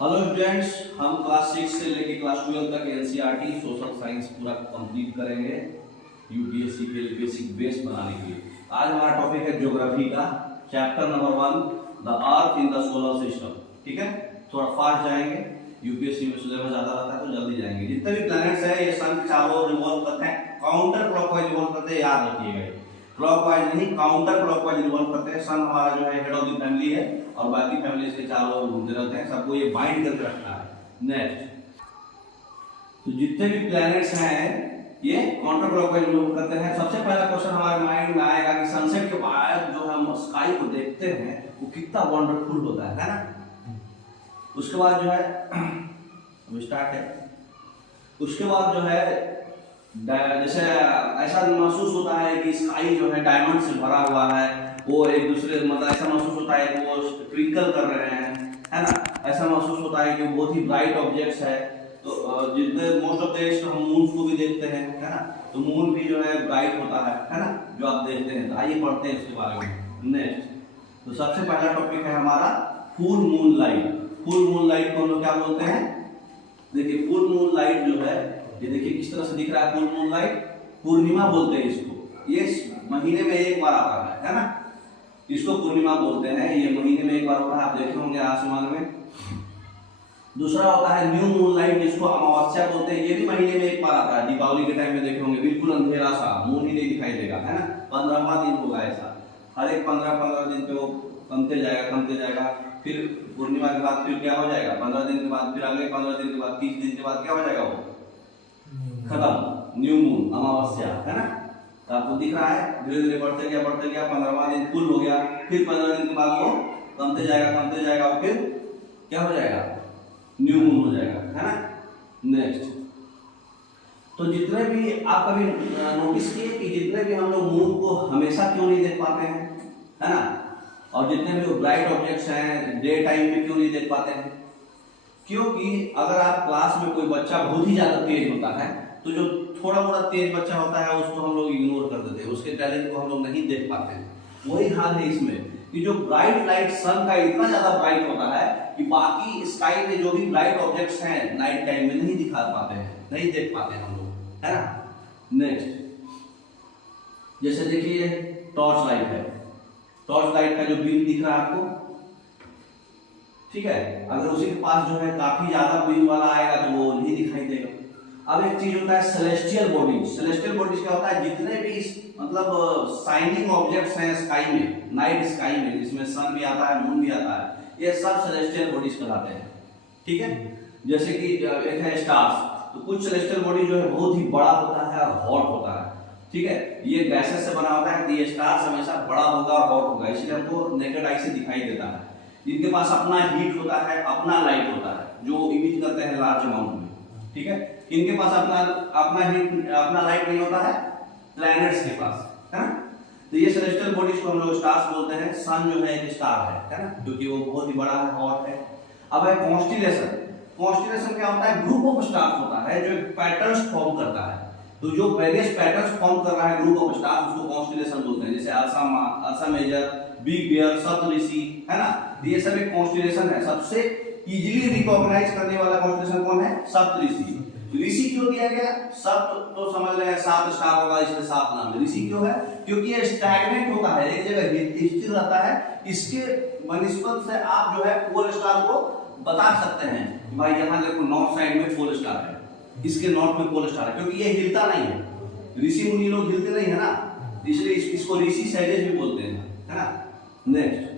Hello students, हम class 6 से लेकर क्लास 12 तक एनसीईआरटी सोशल साइंस पूरा कंप्लीट करेंगे यूपीएससी के लिए बेसिक बेस बनाने के लिए। आज हमारा टॉपिक है ज्योग्राफी का, chapter number 1 the earth in the solar system. ठीक है, थोड़ा फास्ट जाएंगे, यूपीएससी में सिलेबस ज्यादा रहता है तो जल्दी जाएंगे। जितने भी प्लैनेट्स है ये सन के चारों रिवॉल्व करते हैं, काउंटर क्लॉकवाइज रिवॉल्व करते हैं, याद रखिएगा। क्लॉकवाइज नहीं, काउंटर क्लॉकवाइज रिवॉल्व करते हैं। सन हमारा जो है हेड ऑफ द फैमिली है और बाकी फैमिली के चारों घूमते रहते हैं, सबको ये बाइंड करके रखना है। नेक्स्ट, तो जितने भी प्लैनेट्स हैं ये काउंटर क्लॉकवाइज मूव करते हैं। सबसे पहला क्वेश्चन हमारे माइंड में आएगा कि सनसेट के बाद जो हम स्काई को देखते हैं वो कितना वंडरफुल होता है ना। उसके बाद जो है स्टार्ट है, उसके बाद जो है जैसे ऐसा महसूस होता है कि स्काई जो है डायमंड से भरा हुआ है, वो एक दूसरे मतलब ऐसा महसूस होता है कि वो ट्विंकल कर रहे हैं, है ना। ऐसा महसूस होता है कि बहुत ही ब्राइट ऑब्जेक्ट्स है। तो जितने मोस्ट ऑफ द हम मून को भी देखते हैं, है ना, तो मून भी जो है ब्राइट होता है ना, जो आप देखते हैं। तो आइए पढ़ते हैं इसके बारे में। नेक्स्ट, तो सबसे पहला टॉपिक है हमारा full moon light. Full moon light को हम लोग क्या बोलते हैं? देखिए, फुल मून लाइट जो है ये देखिए किस तरह से दिख रहा है। फुल मून लाइट पूर्णिमा बोलते हैं इसको, ये महीने में एक बार आता है ना, इसको पूर्णिमा बोलते हैं। ये महीने में एक बार होता है, आप देखे होंगे आसमान में। दूसरा होता है न्यू मून लाइट, जिसको अमावस्या बोलते हैं, ये भी महीने में एक बार आता है। दीपावली के टाइम में देखे होंगे बिल्कुल अंधेरा सा, मून ही नहीं दिखाई देगा, है ना। 15वां दिन होगा ऐसा, हर एक 15 दिन पे वो कमते जाएगा। फिर पूर्णिमा के बाद फिर क्या हो जाएगा, 15 दिन के बाद, फिर अगले 15 दिन के बाद, 30 दिन के बाद क्या हो जाएगा, वो खत्म, न्यू मून, अमावस्या, है ना। तो आपको दिख रहा है धीरे धीरे बढ़ते गया 15वां दिन फुल हो गया। फिर 15 दिन के बाद वो कमते जाएगा, वो फिर क्या हो जाएगा, न्यू मून हो जाएगा, है ना। नेक्स्ट, तो जितने भी आप कभी नोटिस किए कि जितने भी हम लोग मून को हमेशा क्यों नहीं देख पाते हैं, है ना, और जितने भी ब्राइट ऑब्जेक्ट्स हैं डे टाइम में क्यों नहीं देख पाते हैं? क्योंकि अगर आप क्लास में कोई बच्चा बहुत ही ज्यादा तेज होता है तो जो थोड़ा मोड़ा तेज बच्चा होता है उसको हम लोग इग्नोर कर देते हैं, उसके टैलेंट को हम लोग नहीं देख पाते हैं। वही हाल है इसमें कि जो ब्राइट लाइट सन का इतना ज्यादा ब्राइट होता है कि बाकी स्काई में जो भी ब्राइट ऑब्जेक्ट्स हैं नाइट टाइम में नहीं दिखा पाते हैं, नहीं देख पाते हैं हम लोग, है ना। नेक्स्ट, जैसे देखिए टॉर्च लाइट है, टॉर्च लाइट का जो बीम दिख रहा है आपको, ठीक है, अगर उसी के पास जो है काफी ज्यादा बीम वाला आएगा तो वो नहीं दिखाई देगा। अब एक चीज होता है सेलेस्टियल बॉडीज। सेलेस्टियल बॉडीज क्या होता है, जितने भी मतलब शाइनिंग ऑब्जेक्ट्स हैं स्काई में, नाइट स्काई में, जिसमें सन भी आता है, मून भी आता है, ये सब सेलेस्टियल बॉडीज कहलाते हैं। ठीक है, जैसे कि एक है स्टार्स, तो कुछ सेलेस्टियल बॉडी जो है बहुत ही बड़ा होता है और हॉट होता है। ठीक है, ये गैसेस से बना होता है, तो ये स्टार्स हमेशा बड़ा होगा और हॉट होगा, इसलिए हमको नेकेड आई से दिखाई देता है। इनके पास अपना हीट होता है, अपना लाइट होता है जो इमिट करते हैं लार्ज अमाउंट में। ठीक है, इनके पास अपना हीट, अपना लाइट नहीं होता है प्लैनेट्स के पास, है ना। तो ये सेलेस्टियल बॉडीज को हम लोग स्टार्स बोलते हैं। सन जो है एक स्टार है ना, क्योंकि वो बहुत ही बड़ा है, हॉट है। अब है कॉन्स्टिलेशन। कॉन्स्टिलेशन क्या होता है, ग्रुप ऑफ स्टार्स होता है जो पैटर्न्स फॉर्म करता है। तो जो वेरियस पैटर्न्स फॉर्म कर रहा है ग्रुप ऑफ स्टार्स, उसको कॉन्स्टिलेशन बोलते हैं। जैसे अर्सा मेजर, बिग बियर, सप्तऋषि, है ना, ये सब एक कॉन्स्टिलेशन है। सबसे इजीली रिकॉग्नाइज करने वाला कॉन्स्टिलेशन कौन है, सप्तऋषि। ऋषि क्यों दिया गया, सप्त तो समझ रहे हैं 7 स्टार होगा, इसलिए 7 नाम है। ऋषि क्यों है, क्योंकि ये स्टैग्नेंट होता है, एक जगह स्थिर रहता है। इसके बनिस्पत से आप जो है पोल स्टार को बता सकते हैं, भाई यहाँ देखो नॉर्थ साइड में पोल स्टार है, इसके नॉर्थ में पोल स्टार है, क्योंकि ये हिलता नहीं है। ऋषि मुनि लोग हिलते नहीं है ना, इसलिए इसको ऋषि सैलेज भी बोलते हैं, है ना। नेक्स्ट,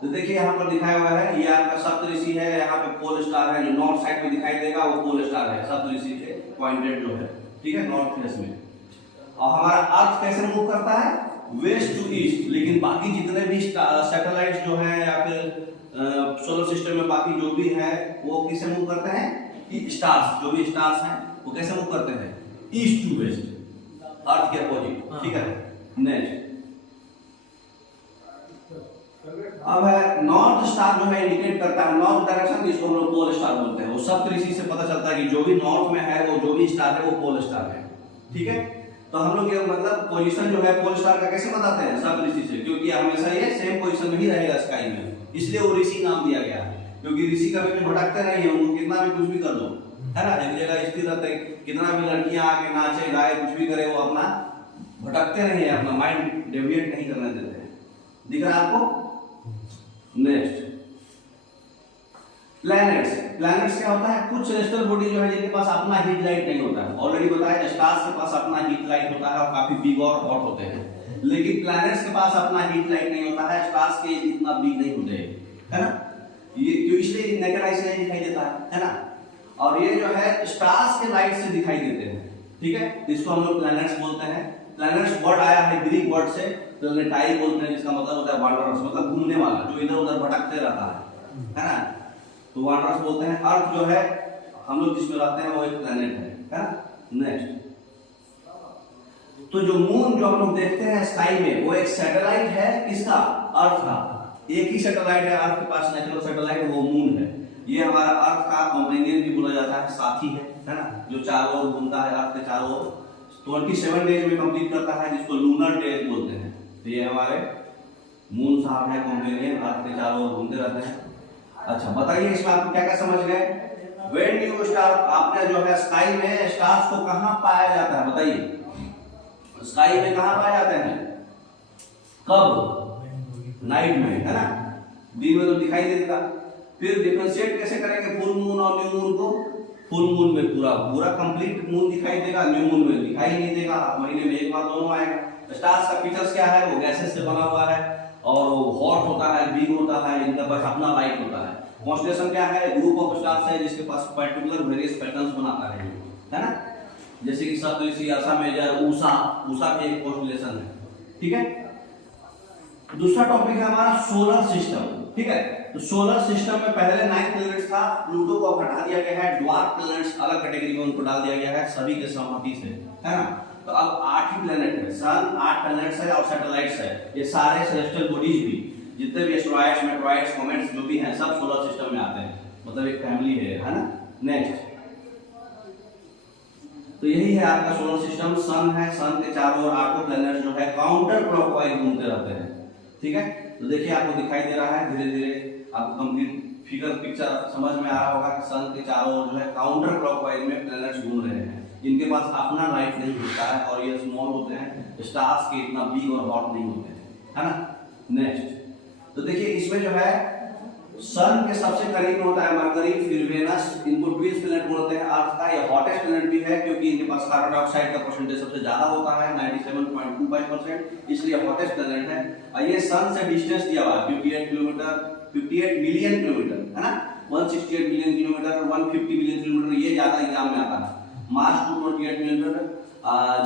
तो देखिए यहाँ पर दिखाया हुआ है, ये आपका सप्तऋषि है, यहाँ पे पोल स्टार है, जो नॉर्थ साइड में दिखाई देगा वो पोल स्टार है, सप्तऋषि के पॉइंटेड जो है, ठीक है, नॉर्थ फेस में। और हमारा अर्थ कैसे मूव करता है, वेस्ट टू ईस्ट। लेकिन बाकी जितने भी सैटेलाइट्स जो है या फिर सोलर सिस्टम में बाकी जो भी है वो किसे मूव करते हैं, स्टार्स, जो भी स्टार्स हैं वो कैसे मूव करते हैं, ईस्ट टू वेस्ट, अर्थ के अपोजिट। ठीक है, नेक्स्ट, अब है नॉर्थ स्टार जो है इंडिकेट करता है नॉर्थ डायरेक्शन, जिसको हम लोग पोल स्टार बोलते हैं। वो सप्तऋषि से पता चलता है कि जो भी नॉर्थ में है वो जो भी स्टार है वो पोल स्टार है। ठीक है, तो हम लोग ये मतलब पोजीशन जो है पोल स्टार का कैसे बताते हैं, सप्तऋषि से, क्योंकि हमेशा ये सेम पोजीशन में ही रहेगा स्काई में, इसलिए वो ऋषि नाम दिया गया है। क्योंकि ऋषि कभी भी भटकते नहीं है, उनको कितना भी कुछ भी कर दो, है ना, एक जगह स्थिर रहते, कितना भी लड़कियां आके नाचे गाए कुछ भी करे, वो अपना भटकते नहीं है, अपना माइंड डेविएट नहीं करने देते हैं। दिख रहा है आपको? Next, planets. प्लैनेट्स क्या होता है? कुछ सेलेस्टियल बॉडी जो है जिनके पास अपना हीट लाइट नहीं होता है। ऑलरेडी बताया स्टार्स के पास अपना हीट लाइट होता है और काफी बिग और हॉट होते हैं, लेकिन प्लैनेट्स के पास अपना हीट लाइट नहीं होता है, स्टार्स के इतना बिग नहीं होते, है ना, ये क्यों, इसलिए नेकेड आई से नहीं दिखाई देता है ना, और ये जो है स्टार्स के लाइट से दिखाई देते हैं, ठीक है, इसको हम लोग प्लैनेट्स बोलते हैं। प्लैनेट्स वर्ड आया है ग्रीक वर्ड से, प्लैनेटाई बोलते हैं, जिसका मतलब होता है वांडरर्स, मतलब घूमने वाला, जो इधर उधर भटकते रहता है ना, तो वांडरर्स बोलते हैं। अर्थ जो है हम लोग जिसमें रहते हैं वो एक प्लैनेट है ना। नेक्स्ट, तो जो मून जो हम लोग देखते हैं स्काई में, वो एक सैटेलाइट है किसका? अर्थ का। एक ही सैटेलाइट है अर्थ के पास, नेचुरल सैटेलाइट, वो मून है। ये हमारा अर्थ का कंपेनियन भी बोला जाता है, साथी है ना, जो चारों ओर घूमता है अर्थ के चारों ओर, 27 डेज में कंप्लीट करता है, जिसको लूनर डेज बोलते हैं। तो ये हमारे मून साहब है, कंपेनियन, अर्थ के चारों ओर घूमते रहते हैं। अच्छा बताइए इसमें आप क्या क्या समझ गए? व्हेन डू स्टार, आपने जो है स्काई में स्टार्स को कहां पाया जाता है? बताइए, स्काई में कहां पाए जाते हैं? कब? नाइट में, है ना, दिन में तो दिखाई नहीं देता। फिर डिफरेंशिएट कैसे करेंगे फुल मून और न्यू मून को? फुल मून में पूरा पूरा कंप्लीट मून दिखाई देगा, न्यू मून में दिखाई नहीं देगा, महीने में एक बार दोनों आएगा। स्टार्स का फीचर्स क्या है? वो गैसेस से बना हुआ है और हॉट होता है, बिग होता है, इनका पास अपना लाइट होता है। कॉन्स्टेलेशन क्या है? ग्रुप ऑफ स्टार्स है जिसके पास पर्टिकुलर वेरियस पैटर्न्स बनाता है ना, जैसे कि सप्तऋषि, अर्सा मेजर, उषा के एक कॉन्स्टेलेशन है, ठीक है। दूसरा टॉपिक है हमारा सोलर सिस्टम, ठीक है। तो सोलर सिस्टम में पहले 9 प्लैनेट्स था, प्लूटो को हटा दिया गया है, ड्वार्फ प्लैनेट्स अलग कैटेगरी में उनको डाल दिया गया है सभी के सहमति से, है ना। तो अब 8 ही प्लैनेट है, सन 8 प्लैनेट्स है और सैटेलाइट्स है। ये सारे सेलेस्टियल बॉडीज भी, जितने भी एस्ट्रॉइड्स, मेटरॉइड्स, कॉमेट्स जो भी हैं, सब सोलर सिस्टम में आते हैं, मतलब एक फैमिली है ना। नेक्स्ट, तो यही है आपका सोलर सिस्टम। सन है, सन के चारों ओर 8 प्लैनेट्स जो है काउंटर क्लॉकवाइज घूमते रहते हैं, ठीक है। तो देखिए आपको दिखाई दे रहा है, धीरे धीरे आपको कंप्लीट फिगर पिक्चर समझ में आ रहा होगा कि सन के चारों ओर जो है काउंटर क्लॉकवाइज में प्लैनेट्स घूम रहे हैं। इनके पास अपना लाइट नहीं होता है और ये स्मॉल होते हैं, स्टार्स के इतना बिग और हॉट नहीं होते हैं, है ना। नेक्स्ट, तो देखिए इसमें जो है सन के सबसे करीब होता है मरकरी, फिर वेनस, इनको ट्विन प्लैनेट बोलते हैं। अर्थ का ये हॉटेस्ट प्लैनेट भी है क्योंकि इनके पास कार्बन डाइऑक्साइड का परसेंटेज सबसे ज्यादा होता है 97.25%, इसलिए हॉटेस्ट प्लैनेट है। और ये सन से डिस्टेंस दिया हुआ है 58 किलोमीटर, 58 मिलियन किलोमीटर, है ना, 168 मिलियन किलोमीटर, 150 मिलियन किलोमीटर, ये ज्यादा एग्जाम में आता है। मार्स 228 मिलियन,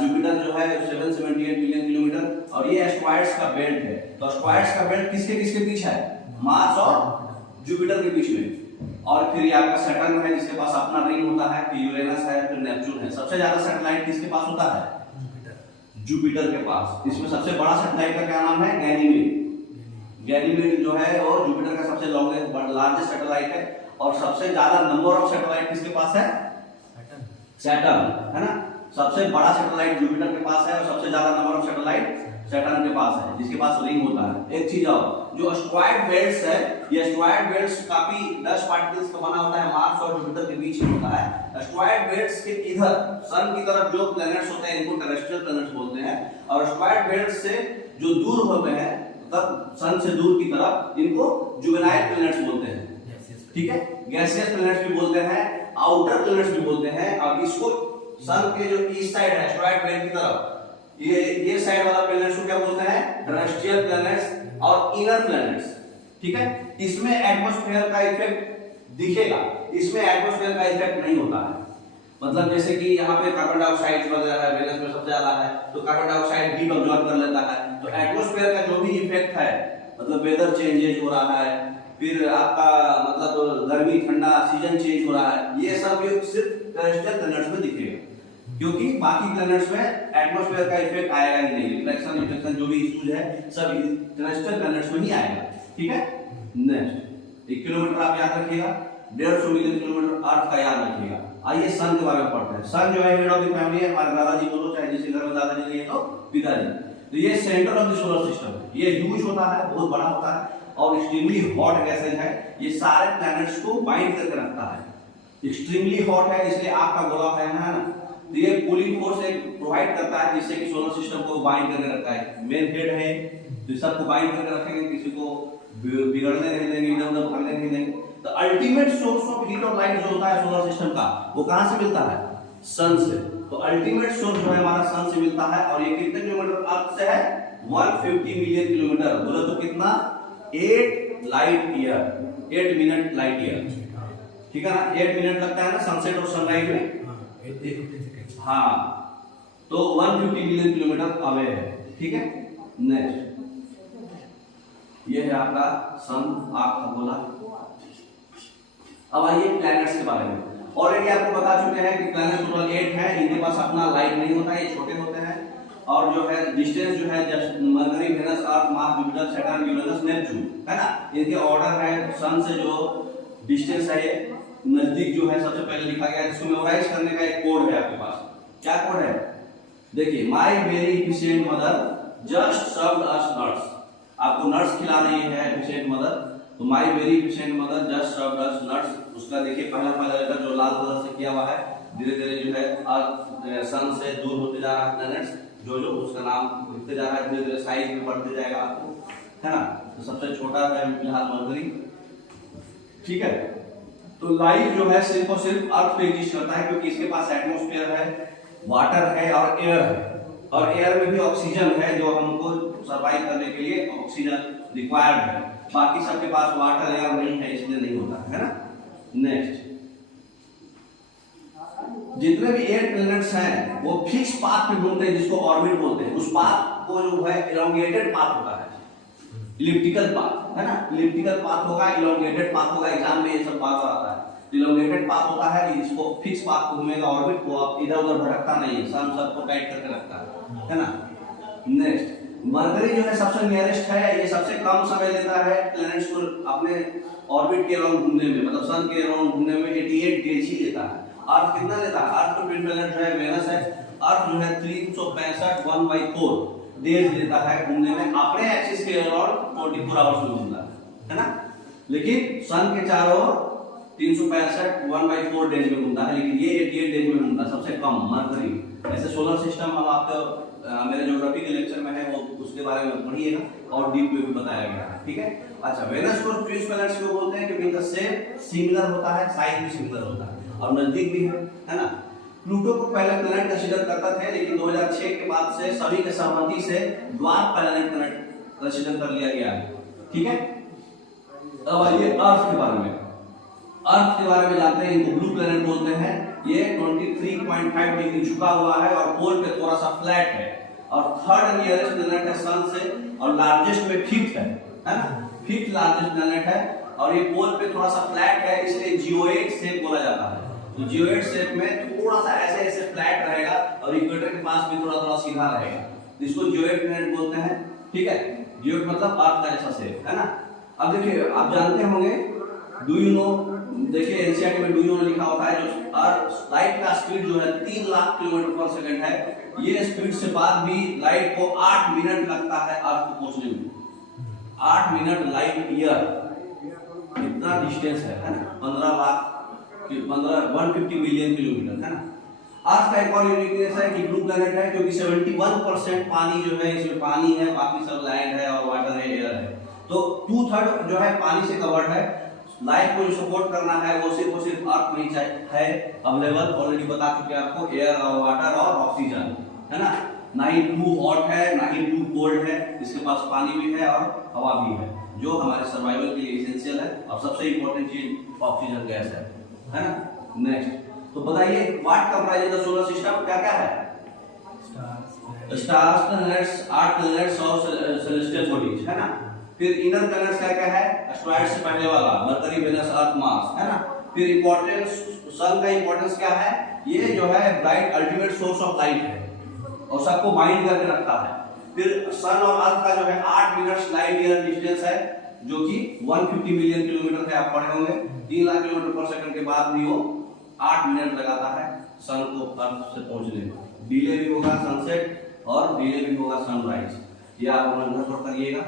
जुपिटर जो है 778 मिलियन किलोमीटर, और ये एस्ट्रॉइड्स का बेल्ट है। तो एस्ट्रॉइड्स का बेल्ट किसके किसके बीच है? मार्स और जुपिटर के बीच में। और फिर ये आपका सैटर्न है जिसके पास अपना रिंग होता है, फिर यूरेनस है, फिर नेपच्यून है। सबसे ज्यादा सैटेलाइट किसके पास होता है? जुपिटर के पास। इसमें सबसे बड़ा सैटेलाइट का क्या नाम है? गैनीमेड। गैनीमेड जो है वो जुपिटर का सबसे लार्जेस्ट सैटेलाइट है। और सबसे ज्यादा नंबर ऑफ सैटेलाइट किसके पास है? सैटर्न, है ना। सबसे बड़ा सैटेलाइट जुपिटर के पास है और सबसे ज्यादा नंबर ऑफ सैटेलाइट सैटर्न के पास है, जिसके पास रिंग होता है। एक चीज और, जो एस्ट्रॉइड बेल्ट्स है, ये एस्ट्रॉइड बेल्ट्स काफी 10 पार्टिकल्स का बना होता है, मार्स और जुपिटर के बीच में होता है। एस्ट्रॉइड बेल्ट्स के इधर सन की तरफ जो प्लैनेट्स होते हैं इनको टेरेस्ट्रियल प्लैनेट्स बोलते हैं, और एस्ट्रॉइड बेल्ट्स से जो दूर होते हैं, मतलब सन से दूर की तरफ, इनको जुवेनाइल प्लैनेट्स बोलते हैं, ठीक है। गैसियस प्लैनेट्स भी बोलते हैं, आउटर प्लैनेट्स भी बोलते हैं। और इसको सन के जो ईस्ट साइड है एस्ट्रॉइड बेल्ट की तरफ, ये साइड वाला प्लैनेट्स को क्या बोलते हैं? टेरेस्ट्रियल प्लैनेट्स और इनर प्लैनेट्स, ठीक है। इसमें एटमॉस्फेयर का इफेक्ट दिखेगा, इसमें एटमॉस्फेयर का इफेक्ट नहीं होता है। मतलब जैसे कि यहाँ पे कार्बन डाइऑक्साइड वगैरह है, वेनस में सबसे ज्यादा है, तो कार्बन डाइऑक्साइड हीट ऑब्जॉर्ब कर लेता है। तो एटमॉस्फेयर का जो भी इफेक्ट है, मतलब वेदर चेंजेस हो रहा है, फिर आपका मतलब गर्मी ठंडा सीजन चेंज हो रहा है, ये सब सिर्फ टेरेस्ट्रियल प्लैनेट्स में दिखेगा, क्योंकि बाकी प्लैनेट्स में एटमॉस्फेयर का इफेक्ट आएगा ही नहीं। रिफ्लेक्शन रिफ्लेक्शन जो भी इश्यूज है सब टेरेस्ट्रियल प्लैनेट्स में ही आएगा, ठीक है। नेक्स्ट, 1 किलोमीटर आप याद रखिएगा, 150 मिलियन किलोमीटर अर्थ का याद रखिएगा। आइए सन के बारे में पढ़ते हैं। सन जो है हेड ऑफ द फैमिली है, हमारे दादाजी बोलो, चाहे जिसके घर में दादाजी नहीं है तो पिताजी। तो ये centre of the solar system है, ये ह्यूज होता है, बहुत बड़ा होता है। और एक्सट्रीमली हॉट गैसेज है, ये सारे प्लैनेट्स को बाइंड करके रखता है। एक्सट्रीमली हॉट है इसलिए आग का गोला फैन है ना, तो ये कूलिंग फोर्स एक प्रोवाइड करता है जिससे कि सोलर सिस्टम को बाइंड करके रखता है। मेन हेड है तो सबको बाइंड करके रखेंगे, किसी को बिगड़ने नहीं देंगे, इधर उधर भागने नहीं देंगे। तो अल्टीमेट सोर्स ऑफ हीट और लाइट जो होता है सोलर सिस्टम का, वो कहां से मिलता है? सन से। तो अल्टीमेट सोर्स जो है हमारा सन से मिलता है, और ये कितने किलोमीटर अर्थ से है? 150 मिलियन किलोमीटर। बोलो तो कितना? 8 light year, 8 minute light year, ठीक है ना? 8 मिनट लगता है ना सनसेट और सनराइज में। हाँ, तो 150 मिलियन किलोमीटर अवे है, ठीक है। नेक्स्ट ये है आपका सन, आपका गोला। अब आइए प्लैनेट्स के बारे में। ऑलरेडी आपको बता चुके हैं कि प्लैनेट टोटल 8 है, इनके पास अपना लाइट नहीं होता है, ये छोटे होते हैं। और जो है डिस्टेंस जो है just Mercury, Venus, Earth, Mars, Jupiter, Saturn, Uranus, Neptune, है ना। इनके ऑर्डर है, सन से जो डिस्टेंस है ये नजदीक जो है सबसे पहले लिखा गया है, जिसको मेमोराइज करने का एक कोड है आपके पास। क्या कोड है? देखिए, my very efficient mother just served us nuts. आपको नट्स खिला रही है एफिशिएंट मदर, तो my very efficient mother just served us nuts. उसका देखिए पहला लेटर जो लाल कलर से किया हुआ है, धीरे धीरे जो है अर्थ सन से दूर होते जा रहा है प्लैनेट्स, जो जो उसका नाम लिखते जा रहा है, धीरे धीरे साइज में बढ़ते जाएगा आपको, है ना। तो सबसे छोटा है फिलहाल मरकरी, ठीक है। तो लाइफ जो है सिर्फ और सिर्फ अर्थ पे एग्जिस्ट करता है, क्योंकि इसके पास एटमॉस्फेयर है, वाटर है और एयर है, और एयर में भी ऑक्सीजन है जो हमको सरवाइव करने के लिए ऑक्सीजन रिक्वायर्ड है। बाकी सबके पास वाटर एयर नहीं है, इसलिए नहीं होता है ना। नेक्स्ट, जितने भी 8 प्लैनेट्स हैं वो फिक्स पाथ पे घूमते हैं, जिसको ऑर्बिट बोलते हैं। उस पाथ को जो है इलोंगेटेड पाथ होता है, इलिप्टिकल पाथ, है ना। इलिप्टिकल पाथ होगा, इलोंगेटेड पाथ होगा, एग्जाम में ये सब बात आता है। इलोंगेटेड पाथ होता है, इसको फिक्स पाथ घूमेगा ऑर्बिट को, आप इधर उधर भटकता नहीं है, सन सबको टाइट करके रखता है ना। नेक्स्ट, मरकरी जो है सबसे नियरेस्ट है, ये सबसे कम समय लेता है प्लैनेट्स को अपने ऑर्बिट के अराउंड घूमने में, मतलब सन के अराउंड घूमने में 88 डेज ही लेता है। अर्थ कितना लेता है? अर्थ को ट्विन प्लैनेट जो है वेनस है, अर्थ जो है 365 1/4 डेज लेता है घूमने में, अपने एक्सिस के अराउंड 24 आवर्स में घूमता है ना। लेकिन सन के चारों ओर 365 1/4 डेज में घूमता है, लेकिन ये 88 डेज में घूमता है, सबसे कम मरकरी। ऐसे सोलर सिस्टम हम आपको मेरे ज्योग्राफी के लेक्चर में है, वो उसके बारे में पढ़िएगा और डीप में भी बताया गया है, ठीक है। अच्छा, वेनस को ट्विन प्लैनेट्स क्यों बोलते हैं? क्योंकि इनका शेप सिमिलर होता है, साइज भी सिमिलर होता है और नजदीक भी है ना। प्लूटो को पहले प्लैनेट कंसीडर करता थे, लेकिन 2006 के बाद से सभी के सहमति से ड्वार्फ प्लैनेट कंसीडर कर लिया गया है, ठीक है। अब आइए अर्थ के बारे में। अर्थ के बारे में जानते हैं, इनको ब्लू प्लैनेट बोलते हैं। ये 23.5 डिग्री झुका हुआ है और पोल पे थोड़ा सा फ्लैट है, और थर्ड नियरेस्ट प्लैनेट है सन से, और लार्जेस्ट में फिफ्थ है ना, फिफ्थ लार्जेस्ट प्लैनेट है, और ये पोल पे थोड़ा सा फ्लैट है, इसलिए जियोइड शेप बोला जाता है। तो जियोइड शेप में थोड़ा सा ऐसे ऐसे फ्लैट रहेगा, और इक्वेटर के पास भी थोड़ा थोड़ा सीधा रहेगा, इसको जियोइड प्लैनेट बोलते हैं, ठीक है। जियोइड मतलब अर्थ का जैसा शेप, है ना। अब देखिए, आप जानते होंगे, डू यू नो, देखिए एनसीईआरटी में डू यू नो लिखा होता है, जो अर्थ लाइट का स्पीड जो है 3 लाख किलोमीटर पर सेकंड है, ये स्पीड से बाद भी लाइट को 8 मिनट लगता है अर्थ को पहुंचने में। 8 मिनट लाइट ईयर, इतना डिस्टेंस है ना। 150 मिलियन किलोमीटर, है ना। अर्थ का एक और यूनिकनेस है कि ब्लू प्लैनेट है, क्योंकि 71% पानी जो है इसमें पानी है, बाकी सब लैंड है और वाटर है, एयर है। तो 2/3 जो है पानी से कवर्ड है। लाइफ को जो सपोर्ट करना है वो सिर्फ अर्थ में है अवेलेबल, ऑलरेडी बता चुके आपको, एयर और वाटर और ऑक्सीजन, है ना। ना ही टू हॉट है ना ही टू कोल्ड है, इसके पास पानी भी है और हवा भी है, जो हमारे सर्वाइवल के लिए एसेंशियल है, और सबसे इंपॉर्टेंट चीज ऑक्सीजन गैस है ना। नेक्स्ट, तो बताइए what comprises the solar system, क्या क्या है? स्टार्स, प्लैनेट्स, 8 प्लैनेट्स और सेलेस्टियल बॉडीज, है ना। फिर इनर प्लैनेट्स क्या क्या है? एस्ट्रॉइड से पहले वाला मरकरी, वेनस, अर्थ, मार्स, है ना। फिर इंपॉर्टेंस, सन का इंपॉर्टेंस क्या है? ये जो है bright ultimate source of light है और सबको बाइंड करके रखता है। फिर सन और अर्थ का जो है 8 मिनट लाइट ईयर डिस्टेंस है, जो कि 150 मिलियन किलोमीटर है, आप पढ़े होंगे। 3 लाख किलोमीटर पर सेकंड के बाद भी वो 8 मिनट लगाता है सन को अर्थ से पहुंचने में। डिले भी होगा सनसेट और डिले भी होगा सनराइज, ये आप नोट करिएगा।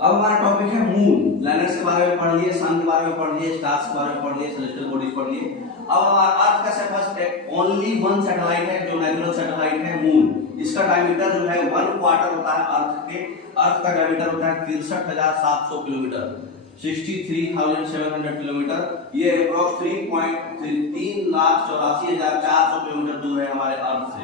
अब हमारा टॉपिक है मून। प्लैनेट्स के बारे में पढ़ लिए, सन के बारे में पढ़ लिए, स्टार्स के बारे में पढ़ लिए, सेलेस्टियल बॉडीज पढ़ लिए। अब हमारा अर्थ का सिर्फ ओनली वन सैटेलाइट है जो नेचुरल सैटेलाइट है, मून। इसका डायमीटर जो है 1/4 होता है अर्थ के। अर्थ का डायमीटर होता है 63,700 किलोमीटर, 63,700 किलोमीटर। ये अप्रॉक्स 3,84,400 किलोमीटर दूर है हमारे अर्थ से।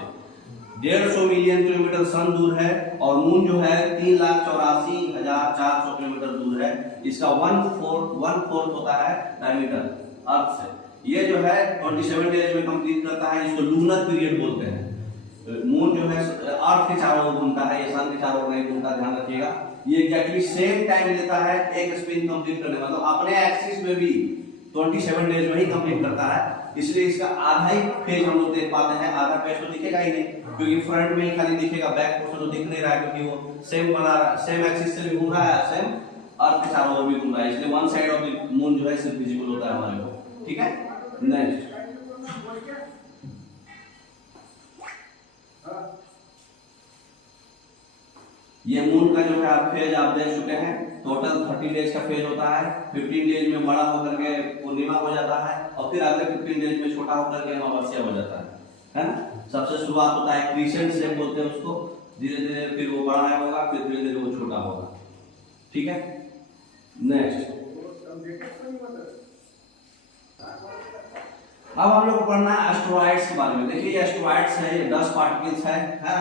150 मिलियन किलोमीटर सन दूर है और मून जो है 3,84,400 किलोमीटर दूर है। इसका 1/4 होता है डायमीटर अर्थ से। ये जो है 27 डेज में कंप्लीट करता है, इसको लूनर पीरियड बोलते हैं। मून जो है अर्थ के चारों ओर घूमता है, ये सन के चारों ओर नहीं घूमता, ध्यान रखिएगा। ये एग्जैक्टली सेम टाइम लेता है एक स्पिन कंप्लीट करने में, मतलब अपने एक्सिस में भी 27 डेज में ही कंप्लीट करता है। इसलिए इसका आधा ही फेज हम लोग देख पाते हैं, आधा फेज तो दिखेगा ही नहीं, क्योंकि फ्रंट में ही खाली दिखेगा, बैक पोर्शन तो दिख नहीं रहा है, क्योंकि वो सेम बना रहा है, सेम एक्सिस से भी घूम रहा है, सेम अर्थ के चारों ओर भी घूम रहा है। इसलिए one side of the moon जो है सिर्फ विजिबल होता है हमारे को। ठीक है, नेक्स्ट ये मून का जो है आप फेज आप देख चुके हैं। टोटल 30 डेज का फेज होता है। 15 डेज में बड़ा होकर के पूर्णिमा हो जाता है और फिर अगले 15 डेज में छोटा होकर के अमावस्या हो जाता है ना। सबसे शुरुआत होता है क्रीसेंट से बोलते हैं उसको, धीरे धीरे फिर वो बड़ा होगा, फिर धीरे धीरे वो छोटा होगा। ठीक है, नेक्स्ट अब हम लोग को पढ़ना है एस्ट्रॉइड्स के बारे में। देखिए ये एस्ट्रॉइड्स है, ये 10 पार्टिकल्स है ना।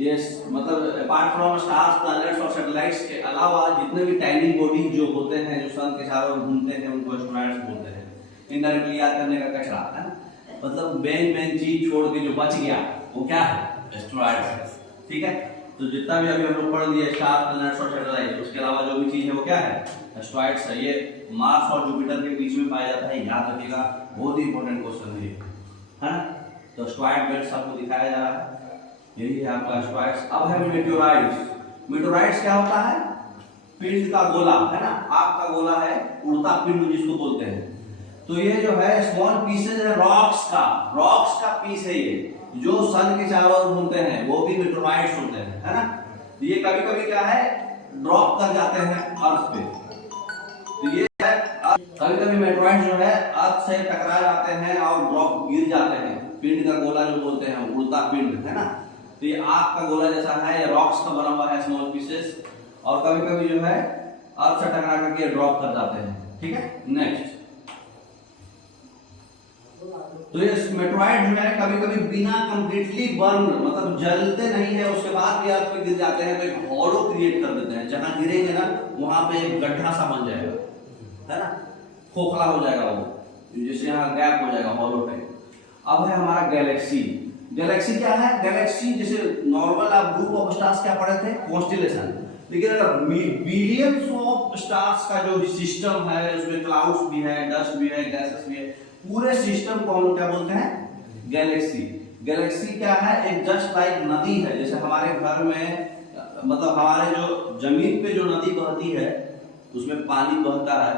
ये मतलब अपार्ट फ्रॉम स्टार्स, प्लैनेट्स और सैटेलाइट्स के अलावा जितने भी टाइनी बॉडीज जो होते हैं जो सन के चारों ओर घूमते हैं उनको एस्ट्रॉइड्स बोलते हैं। इनडायरेक्टली याद करने का कचरा है ना, मतलब मेन चीज छोड़ के जो बच गया वो क्या है, एस्ट्रॉइड्स है। ठीक है, तो जितना भी अभी हम लोग पढ़ लिए स्टार्स, प्लैनेट्स और सैटेलाइट्स, उसके अलावा जो भी चीज है वो क्या है, एस्ट्रॉइड्स है। ये मार्स और जुपिटर के बीच में पाया जाता है, याद रखिएगा, बहुत ही इंपॉर्टेंट क्वेश्चन है ना। तो एस्ट्रॉइड बेल्ट आपको दिखाया जा रहा है, यही है आपका एस्ट्रॉइड्स। अब है मेटेओराइट्स। मेटेओराइट्स क्या होता है, पिंड का गोला है ना, आग का गोला है, उड़ता पिंड जिसको बोलते हैं। तो ये जो है स्मॉल पीसेज है रॉक्स का पीस है, ये जो सन के चारों ओर घूमते हैं वो भी मेटेओराइट्स होते हैं, है ना। ये कभी कभी क्या है, ड्रॉप कर जाते हैं अर्थ पे। तो ये कभी कभी मेटेओराइट्स जो है अर्थ से टकरा जाते हैं और ड्रॉप गिर जाते हैं। पिंड का गोला जो बोलते हैं, उड़ता पिंड है ना। तो ये आग का गोला जैसा है, ये रॉक्स का बना हुआ है, स्मॉल पीसेस, और कभी कभी जो है अर्थ से टकरा करके ड्रॉप कर जाते हैं। ठीक है, नेक्स्ट तो ये मेटेओराइट जो है कभी कभी बिना कंप्लीटली बर्न, मतलब जलते नहीं है, उसके बाद भी अर्थ पे गिर जाते हैं, तो एक हॉलो क्रिएट कर देते हैं। जहां गिरेंगे ना वहां पे एक गड्ढा सा बन जाएगा, है ना, खोखला हो जाएगा वो, जैसे यहाँ गैप हो जाएगा, हॉलो टाइप। अब है हमारा गैलेक्सी। गैलेक्सी क्या है, गैलेक्सी जैसे नॉर्मल आप ग्रुप ऑफ स्टार्स क्या पढ़े थे, कॉन्स्टेलेशन, लेकिन अगर बिलियंस ऑफ स्टार्स का जो सिस्टम है, उसमें क्लाउड्स भी है, डस्ट भी है, गैसेस भी है, पूरे सिस्टम को हम लोग क्या बोलते हैं, गैलेक्सी। गैलेक्सी क्या है, एक जस्ट लाइक नदी है, जैसे हमारे घर में, मतलब हमारे जो जमीन पे जो नदी बहती है उसमें पानी बहता है,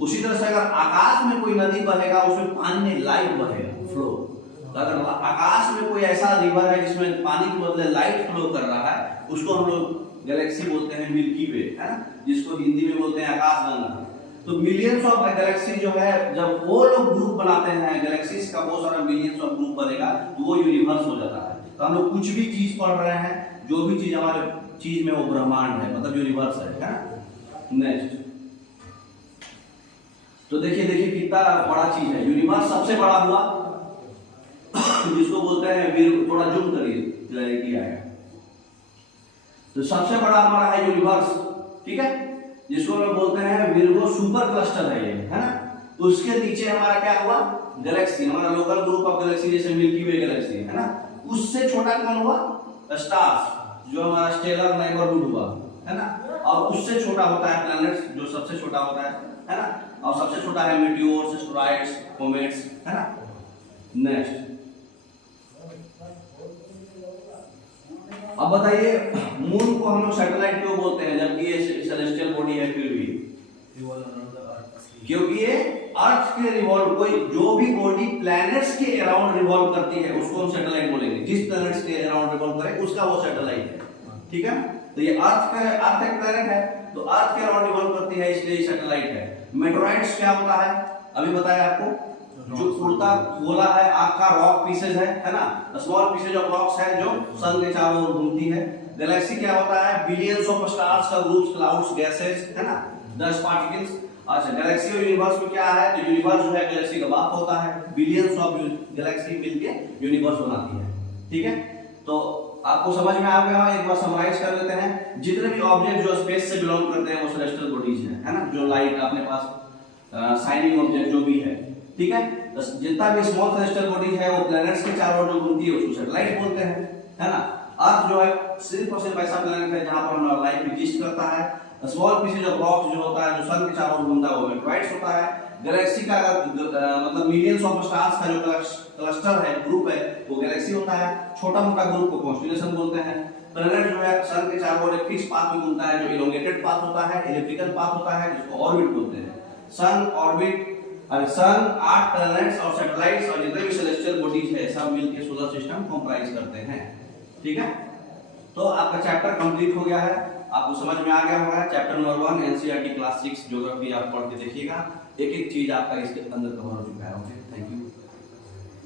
उसी तरह से अगर आकाश में कोई नदी बहेगा उसमें पानी में लाइट बहेगा, फ्लो। तो अगर आकाश में कोई ऐसा रिवर है जिसमें पानी के बदले लाइट फ्लो कर रहा है, उसको हम लोग गैलेक्सी बोलते हैं, मिल्की वे, है ना, जिसको हिंदी में बोलते हैं आकाशगंगा। तो मिलियंस ऑफ गैलेक्सी जो है, जब वो लोग ग्रुप बनाते हैं, गैलेक्सीज का बहुत सारा मिलियंस ऑफ ग्रुप बनेगा तो वो यूनिवर्स हो जाता है। तो हम लोग कुछ भी चीज पढ़ रहे हैं, जो भी चीज हमारे चीज में वो ब्रह्मांड है, मतलब यूनिवर्स है ना। नेक्स्ट तो देखिए कितना बड़ा चीज है यूनिवर्स, सबसे बड़ा हुआ जिसको बोलते हैं, थोड़ा जूम करिए, क्लैरिटी आएगा। तो सबसे बड़ा हमारा है यूनिवर्स, ठीक है, जिसको हम बोलते हैं विर्गो सुपर क्लस्टर है ये, है ना। उसके नीचे हमारा क्या हुआ, गैलेक्सी, हमारा लोकल ग्रुप ऑफ गैलेक्सी, जैसे मिल्की वे गैलेक्सी है ना। उससे छोटा कौन हुआ, स्टार्स, जो हमारा स्टेलर नेबरहुड हुआ, है ना। और उससे छोटा होता है प्लैनेट्स, जो सबसे छोटा होता है ना। और सबसे छोटा है मेटियोर्स, एस्टेरॉइड्स, कॉमेट्स, है ना। नेक्स्ट अब बताइए, मून को हम लोग सैटेलाइट क्यों बोलते हैं जबकि ये सेलेस्टियल बॉडी है, फिर भी क्योंकि ये अर्थ के रिवॉल्व, कोई जो भी बॉडी प्लैनेट्स के अराउंड रिवॉल्व करती है उसको हम सैटेलाइट बोलेंगे। जिस प्लैनेट्स के अराउंड रिवॉल्व करे उसका वो सैटेलाइट है, ठीक है। तो ये अर्थ एक प्लैनेट है, तो अर्थ के अराउंड रिवॉल्व करती है, इसलिए सैटेलाइट है। मेटेरॉइड्स क्या होता है, अभी बताया आपको, जो उड़ता गोला है, आग का रॉक पीसेज है ना, स्मॉल पीसेज ऑफ रॉक्स है जो सन के चारों ओर घूमती है। गैलेक्सी क्या होता है, बिलियंस ऑफ स्टार्स का ग्रुप्स, क्लाउड्स, गैसेस है ना, डस्ट पार्टिकल्स। अच्छा, गैलेक्सी और यूनिवर्स में क्या है, तो यूनिवर्स जो है गैलेक्सी का बाप होता है, बिलियंस ऑफ गैलेक्सी मिलके यूनिवर्स बनाती है। ठीक है, तो आपको समझ में आ गया, एक बार समराइज कर लेते हैं। जितने भी ऑब्जेक्ट जो स्पेस से बिलोंग करते हैं वो सेलेस्टियल बॉडीज हैं, है ना, जो लाइट अपने पास शाइनिंग ऑब्जेक्ट जो भी है, ठीक है। जितना भी स्मॉल सेलेस्टियल बॉडीज है वो प्लैनेट्स के चारों ओर जो घूमती है उसको सैटेलाइट बोलते हैं, है ना। अर्थ जो है सिर्फ और सिर्फ ऐसा प्लैनेट है जहां पर लाइफ एग्जिस्ट करता है। स्मॉल पीसेज ऑफ रॉक्स जो होता है जो सन के चारों ओर घूमता है वो मेटेरॉइड्स होता है। गैलेक्सी का मतलब मिलियंस ऑफ स्टार्स का जो क्लस्टर है, ग्रुप है, वो गैलेक्सी होता है। छोटा मोटा ग्रुप को कॉन्स्टेलेशन बोलते हैं। प्लैनेट जो है सन के चारों ओर एक फिक्स पाथ में घूमता है जो इलोंगेटेड पाथ होता है, एलिप्टिकल पाथ होता है, जिसको ऑर्बिट बोलते हैं। सन ऑर्बिट, सन, 8 प्लैनेट्स और सैटेलाइट्स और जितने भी सेलेस्टियल बॉडीज है सब मिलकर सोलर सिस्टम कंप्राइज करते हैं। ठीक है, तो आपका चैप्टर कंप्लीट हो गया है, आपको समझ में आ गया होगा। Chapter number 1 NCERT class 6 geography आप पढ़ के देखिएगा, एक एक चीज आपका इसके अंदर कवर हो चुका है। Okay, thank you.